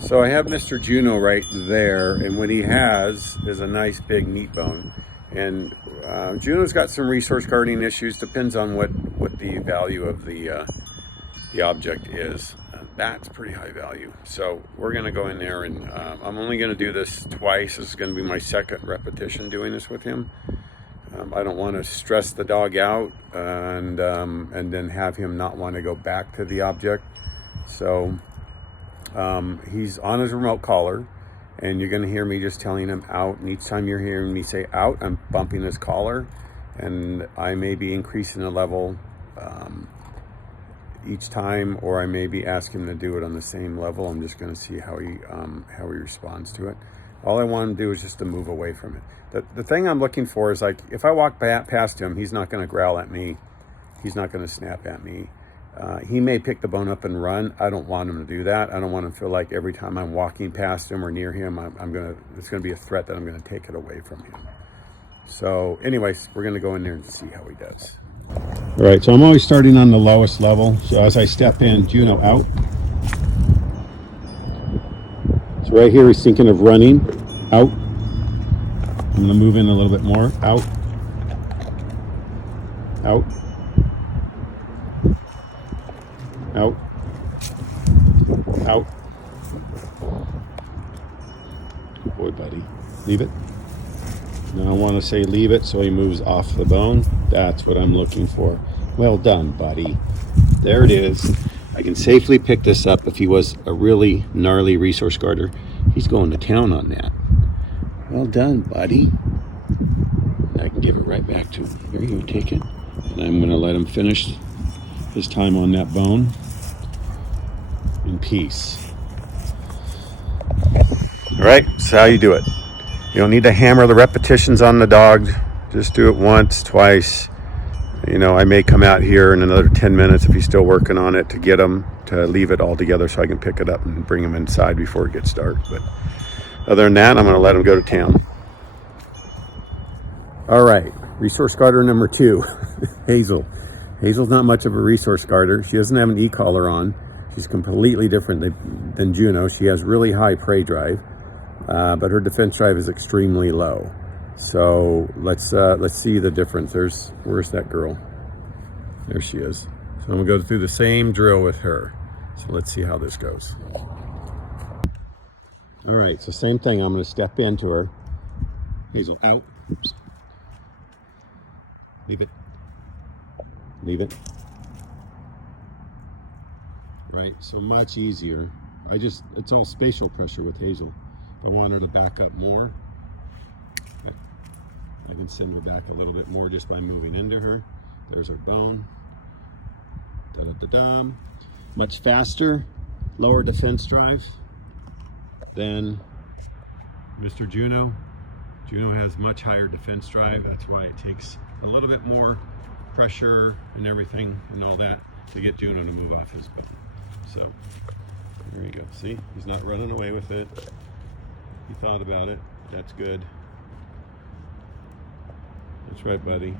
So I have Mr. Juno right there, and what he has is a nice big meat bone. And Juno's got some resource guarding issues. Depends on what the value of the object is. That's pretty high value. So we're going to go in there, and I'm only going to do this twice. This is going to be my second repetition doing this with him. I don't want to stress the dog out and then have him not want to go back to the object. So he's on his remote collar, and you're going to hear me just telling him out. And each time you're hearing me say out, I'm bumping his collar, and I may be increasing the level each time, or I may be asking him to do it on the same level. I'm just going to see how he responds to it. All I want him to do is just to move away from it. The thing I'm looking for is, like, if I walk past him, he's not going to growl at me. He's not going to snap at me. He may pick the bone up and run. I don't want him to do that. I don't want him to feel like every time I'm walking past him or near him, it's going to be a threat that I'm going to take it away from him. So anyways, we're going to go in there and see how he does. All right, so I'm always starting on the lowest level. So as I step in, Juno out. So right here he's thinking of running. Out. I'm going to move in a little bit more. Out. Out. Out. Out. Good boy, buddy. Leave it. Now I want to say leave it so he moves off the bone. That's what I'm looking for. Well done, buddy. There it is. I can safely pick this up. If he was a really gnarly resource guarder, he's going to town on that. Well done, buddy. I can give it right back to him. Here you go, take it. And I'm going to let him finish his time on that bone in peace. All right, so how you do it. You don't need to hammer the repetitions on the dog. Just do it once, twice. You know, I may come out here in another 10 minutes if he's still working on it to get him to leave it all together so I can pick it up and bring him inside before it gets dark. But other than that, I'm going to let him go to town. All right, resource guarder number 2, Hazel. Hazel's not much of a resource guarder. She doesn't have an e-collar on. She's completely different than Juno. She has really high prey drive, but her defense drive is extremely low. So let's see the difference. Where's that girl? There she is. So I'm gonna go through the same drill with her. So let's see how this goes. All right, so same thing. I'm gonna step into her. Hazel, out. Leave it. Leave it. Right, so much easier. It's all spatial pressure with Hazel. I want her to back up more. I can send her back a little bit more just by moving into her. There's her bone. Da-da-da-da. Much faster, lower defense drive than Mr. Juno. Juno has much higher defense drive. That's why it takes a little bit more pressure and everything and all that to get Juno to move off his bone. So there you go. See, he's not running away with it. He thought about it. That's good. That's right, buddy.